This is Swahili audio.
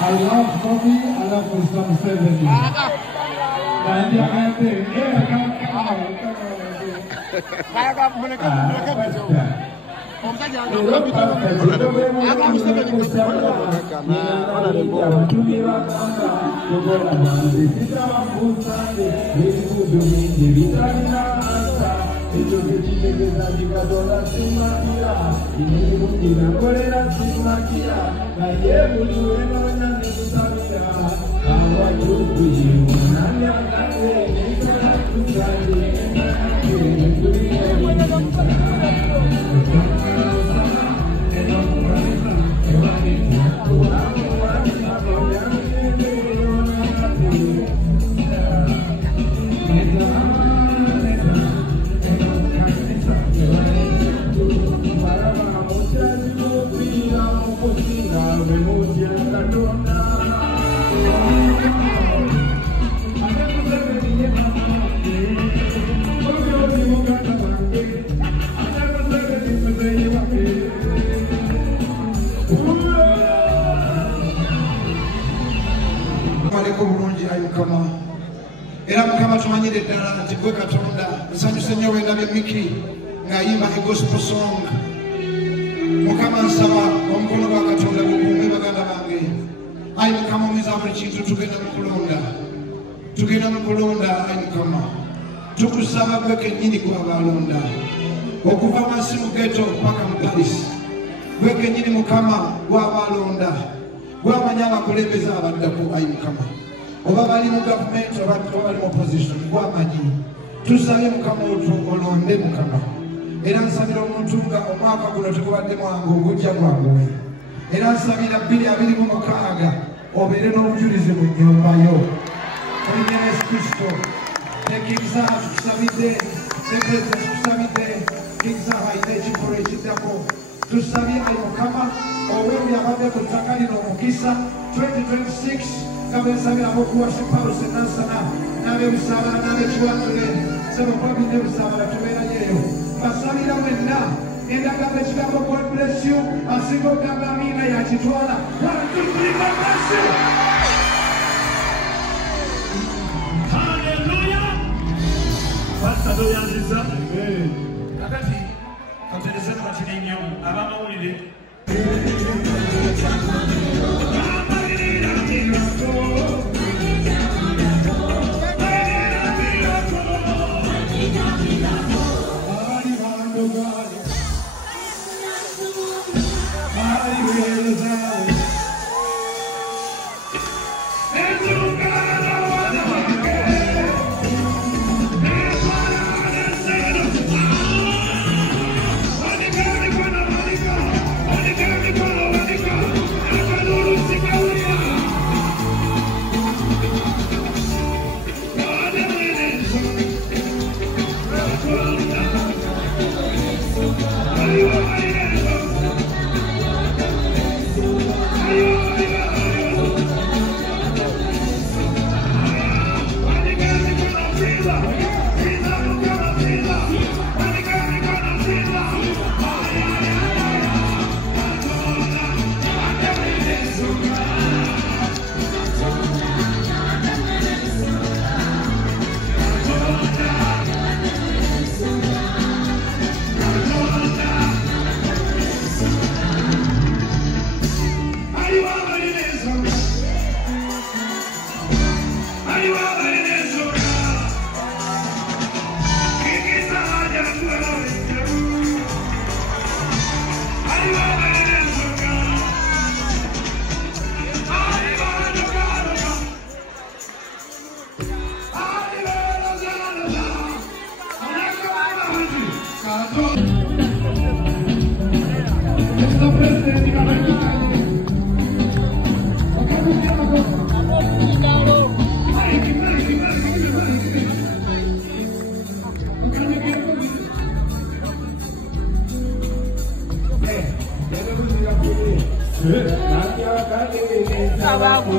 I love Kobe, I love Wisdom 70. Era mukama tumanyire ddala nti gwe Katonda nsanyuse nnyo bwe ndabye Miki ng'ayimba gospel song. Mukama nsaba omukono gwa Katonda gukuume baganda bange. Ayi Mukama omuyiza buli kintu tugenda mu kulonda ayi Mukama tukusaba gwe kennyini gw'abalonda okuva wansi mu ghetto paka mu Paris. Gwe kennyini Mukama gw'abalonda gw'amanyi abakulembeze abaddako ayi Mukama. Oba bali mu gavumenti oba bali mu opposition gwamanyi. Tusabye Mukama olonde Mukama. Era nsabira omuntu nga omwaka guno tegubadde mwangu ogujja gwanguwe. Era nsabira 2026 obeere n'obujulizi mu nnyumbayo. Erinnya Yesu Kristo. Ne King Saha tukusabidde, ne President tukusabidde, King Saha ayina ekikolo ekiddako. Tusabye ayi Mukama oweebuli abadde ku ttaka lino omukisa 2026 kabesabira abokuwasa Paulo Senasana n'abebusaabala n'abekiwatule sebo kwabidde busaabala tubeerayo basabira mwenna endagamba ekigambo God bless you asinga okugamba amiina yakitwala Hallelujah. Pastor Doyanziza kakati katerezemu batine nnyo abamawulire Hallelujah. Sababu